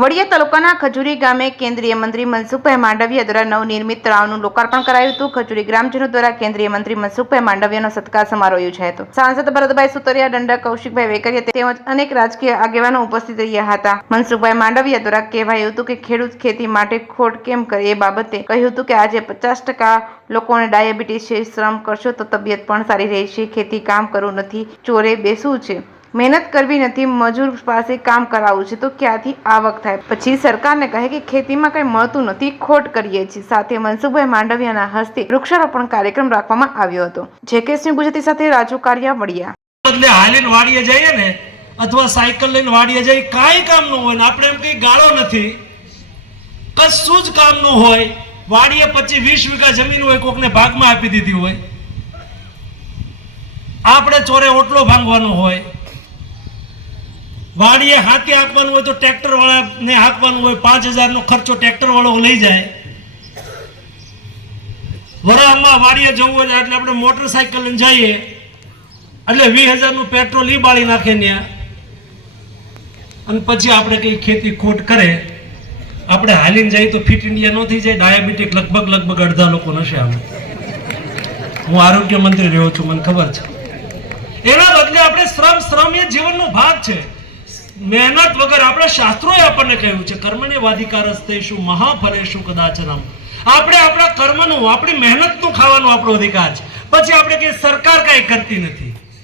વડિયા તાલુકાના ખજૂરી ગામે કેન્દ્રીય મંત્રી મનસુખભાઈ માંડવિયા દ્વારા નવનિર્મિત તળાવનું લોકાર્પણ કરાયું હતું। ખજૂરી ગ્રામજનો દ્વારા કેન્દ્રીય મંત્રી મનસુખભાઈ માંડવિયાનો સત્કાર સમારોહ યોજાયો હતો। સાંસદ ભરતભાઈ સુતરિયા, દંડક કૌશિકભાઈ વેકરિયા તેમજ અનેક રાજકીય આગેવાનો ઉપસ્થિત રહ્યા હતા। મનસુખભાઈ માંડવિયા દ્વારા કહેવાયું હતું કે ખેડૂત ખેતી માટે ખોટ કેમ કરે એ બાબતે કહ્યું હતું કે આજે 50% લોકોને ડાયાબિટીસ છે। શ્રમ કરશો તો તબિયત પણ સારી રહેશે। ખેતી કામ કરવું નથી, ચોરે બેસવું છે, મહેનત કરવી નથી, મજૂર પાસે કામ કરાવવું છે તો ક્યાંથી આવક થાય। પછી સરકારને કહે કે ખેતીમાં કંઈ મળતું નથી, ખોટ કરીએ છીએ। સાથે મનસુખભાઈ માંડવિયાના હસ્તે વૃક્ષારોપણ કાર્યક્રમ રાખવામાં આવ્યો હતો। જેકેસી ગુજરાતી સાથે રાજુ કારિયા, વડિયા। બદલે હાલીને વાડીએ જઈએ ને અથવા સાયકલ લઈને વાડીએ જઈએ, કાંઈ કામ ન હોય ને આપણે એમ કઈ ગાળો નથી, કશું જ કામ ન હોય, વાડીએ 25-20 વીઘા જમીન હોય, કોકને ભાગમાં આપી દીધી હોય, આપણે ચોરે ઓટલો ભાંગવાનો હોય, વાડીએ હાથી હાંકવાનું હોય તો ટ્રેક્ટર વાળાને હાંકવાનું હોય, 5000 નો ખર્ચો ટ્રેક્ટર વાળો લઈ જાય। વરામાં વાડીએ જવું હોય એટલે આપણે મોટરસાયકલ લઈને જઈએ એટલે 20000 નું પેટ્રોલ ઈ બાળી નાખે ત્યાં, અને પછી આપણે કઈ ખેતી ખોટ કરે, આપણે હાલીને જઈએ તો ફિટ ઇન્ડિયા ન થઈ જાય। ડાયાબિટીક લગભગ અડધા લોકો નશે આવે। હું આરોગ્ય મંત્રી રહ્યો છું, મને ખબર છે। એના બદલે આપણે શ્રમ એ જીવનનો ભાગ છે। મહેનત વગર, આપણા શાસ્ત્રોએ આપણને કહ્યું છે કર્મણ્યેવાધિકારસ્તેષુ મહાફલેષુ કદાચનમ। આપણે આપણા કર્મનું, આપણી મહેનતનું ખાવાનો આપણો અધિકાર છે। પછી આપણે કે સરકાર કાંઈ કરતી નથી।